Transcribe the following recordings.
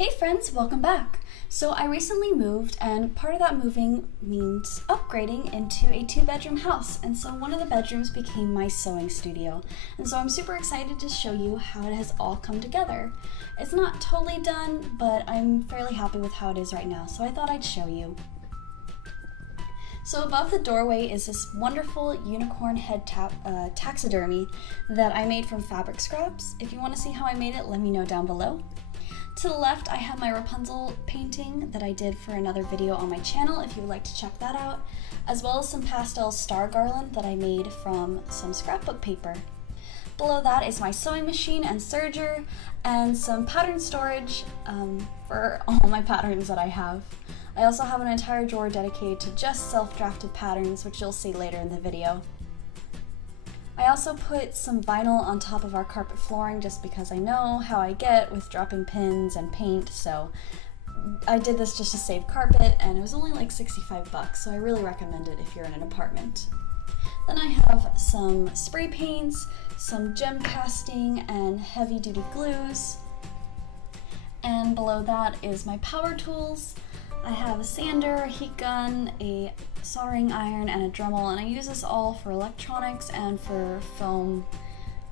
Hey friends, welcome back. So I recently moved, and part of that moving means upgrading into a 2-bedroom house, and so one of the bedrooms became my sewing studio. And so I'm super excited to show you how it has all come together. It's not totally done, but I'm fairly happy with how it is right now, so I thought I'd show you. So above the doorway is this wonderful unicorn head taxidermy that I made from fabric scraps. If you want to see how I made it, let me know down below. To the left, I have my Rapunzel painting that I did for another video on my channel if you would like to check that out, as well as some pastel star garland that I made from some scrapbook paper. Below that is my sewing machine and serger, and some pattern storage for all my patterns that I have. I also have an entire drawer dedicated to just self-drafted patterns, which you'll see later in the video. I also put some vinyl on top of our carpet flooring just because I know how I get with dropping pins and paint, so I did this just to save carpet, and it was only like 65 bucks, so I really recommend it if you're in an apartment. Then I have some spray paints, some gem casting, and heavy-duty glues. And below that is my power tools. I have a sander, a heat gun, a soldering iron, and a Dremel, and I use this all for electronics and for film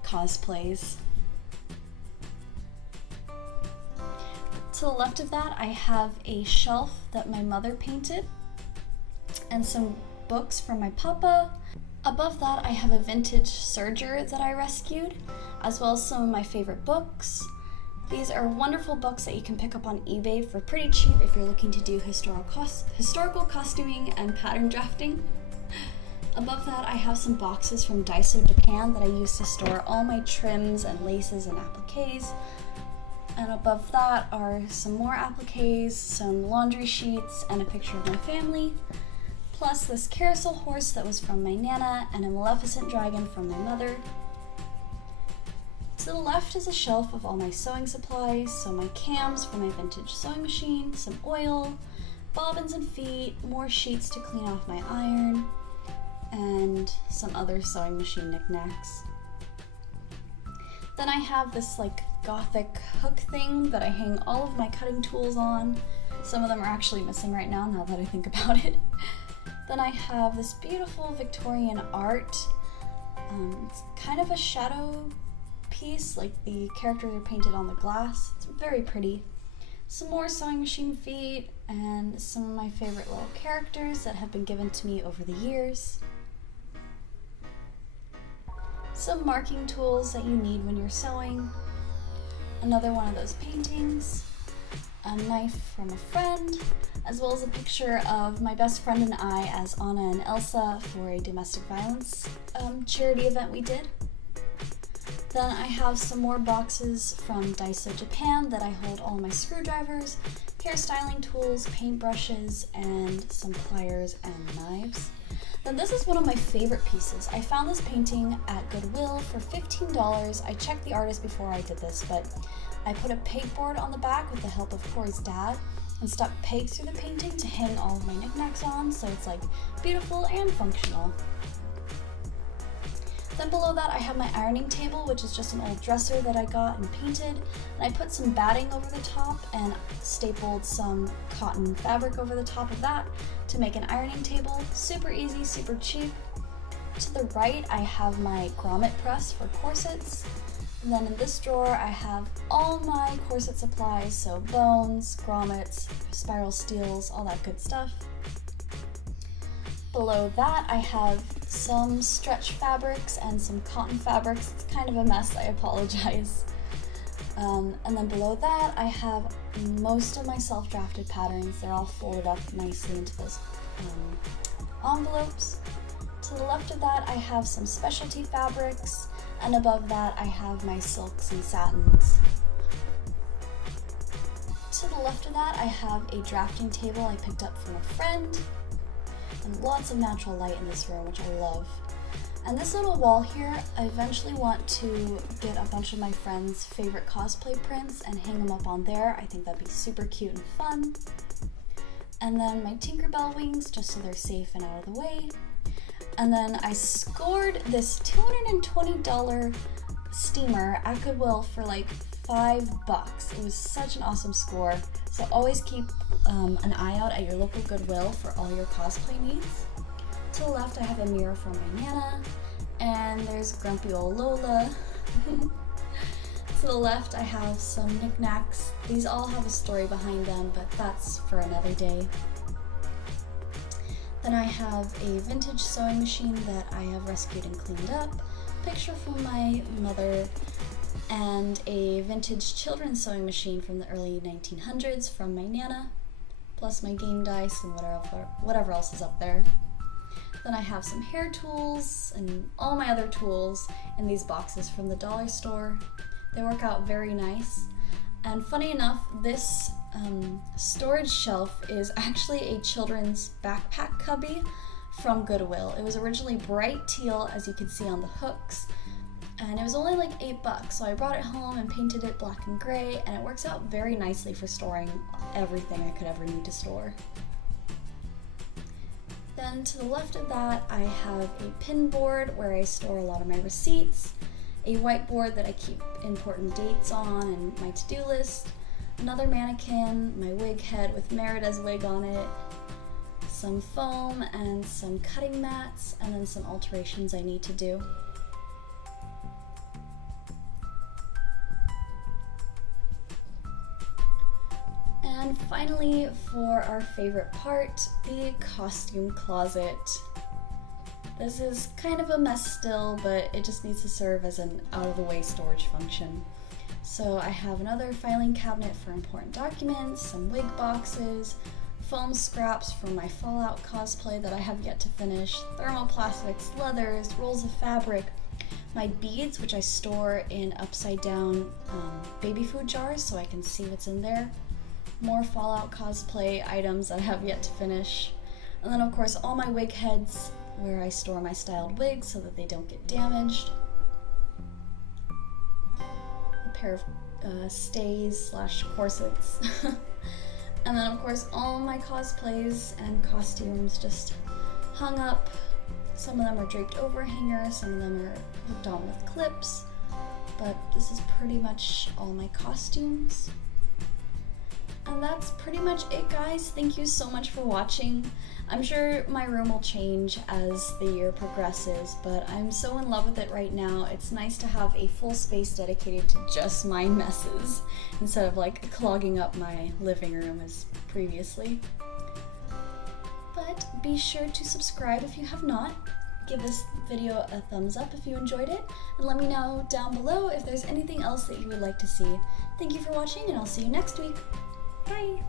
cosplays. To the left of that, I have a shelf that my mother painted and some books from my papa. Above that, I have a vintage serger that I rescued, as well as some of my favorite books. These are wonderful books that you can pick up on eBay for pretty cheap if you're looking to do historical costuming and pattern drafting. Above that, I have some boxes from Daiso Japan that I use to store all my trims and laces and appliques. And above that are some more appliques, some laundry sheets, and a picture of my family, plus this carousel horse that was from my Nana and a Maleficent dragon from my mother. To the left is a shelf of all my sewing supplies, so my cams for my vintage sewing machine, some oil, bobbins and feet, more sheets to clean off my iron, and some other sewing machine knickknacks. Then I have this like gothic hook thing that I hang all of my cutting tools on. Some of them are actually missing right now that I think about it. Then I have this beautiful Victorian art. It's kind of a shadow piece, like the characters are painted on the glass. It's very pretty. Some more sewing machine feet and some of my favorite little characters that have been given to me over the years. Some marking tools that you need when you're sewing. Another one of those paintings. A knife from a friend, as well as a picture of my best friend and I as Anna and Elsa for a domestic violence charity event we did. Then I have some more boxes from Daiso Japan that I hold all my screwdrivers, hairstyling tools, paintbrushes, and some pliers and knives. Then this is one of my favorite pieces. I found this painting at Goodwill for $15. I checked the artist before I did this, but I put a pegboard on the back with the help of Corey's dad and stuck pegs through the painting to hang all of my knickknacks on, so it's like beautiful and functional. Then below that I have my ironing table, which is just an old dresser that I got and painted, and I put some batting over the top and stapled some cotton fabric over the top of that to make an ironing table. Super easy, super cheap. To the right I have my grommet press for corsets, and then in this drawer I have all my corset supplies, so bones, grommets, spiral steels, all that good stuff. Below that I have some stretch fabrics and some cotton fabrics. It's kind of a mess, I apologize. And then below that I have most of my self-drafted patterns. They're all folded up nicely into those envelopes. To the left of that I have some specialty fabrics, and above that I have my silks and satins. To the left of that I have a drafting table I picked up from a friend, and lots of natural light in this room, which I love. And this little wall here, I eventually want to get a bunch of my friends' favorite cosplay prints and hang them up on there. I think that'd be super cute and fun. And then my Tinkerbell wings, just so they're safe and out of the way. And then I scored this $220 steamer at Goodwill for like $5. It was such an awesome score. So always keep an eye out at your local Goodwill for all your cosplay needs. To the left I have a mirror from my Nana, and there's grumpy old Lola. To the left I have some knickknacks. These all have a story behind them, but that's for another day. Then I have a vintage sewing machine that I have rescued and cleaned up, picture from my mother, and a vintage children's sewing machine from the early 1900s from my Nana, plus my game dice and whatever else is up there. Then I have some hair tools and all my other tools in these boxes from the dollar store. They work out very nice. And funny enough, this storage shelf is actually a children's backpack cubby from Goodwill. It was originally bright teal, as you can see on the hooks, and it was only like $8, so I brought it home and painted it black and gray, and it works out very nicely for storing everything I could ever need to store. Then to the left of that, I have a pin board where I store a lot of my receipts, a whiteboard that I keep important dates on and my to-do list, another mannequin, my wig head with Merida's wig on it, some foam and some cutting mats, and then some alterations I need to do. And finally, for our favorite part, the costume closet. This is kind of a mess still, but it just needs to serve as an out-of-the-way storage function. So I have another filing cabinet for important documents, some wig boxes, foam scraps from my Fallout cosplay that I have yet to finish, thermoplastics, leathers, rolls of fabric, my beads, which I store in upside-down baby food jars so I can see what's in there, more Fallout cosplay items that I have yet to finish, and then of course all my wig heads where I store my styled wigs so that they don't get damaged, a pair of stays / corsets, and then of course all my cosplays and costumes just hung up. Some of them are draped over a hanger, some of them are hooked on with clips, but this is pretty much all my costumes. And that's pretty much it, guys. Thank you so much for watching. I'm sure my room will change as the year progresses, but I'm so in love with it right now. It's nice to have a full space dedicated to just my messes, instead of like clogging up my living room as previously. But be sure to subscribe if you have not. Give this video a thumbs up if you enjoyed it, and let me know down below if there's anything else that you would like to see. Thank you for watching, and I'll see you next week. Bye!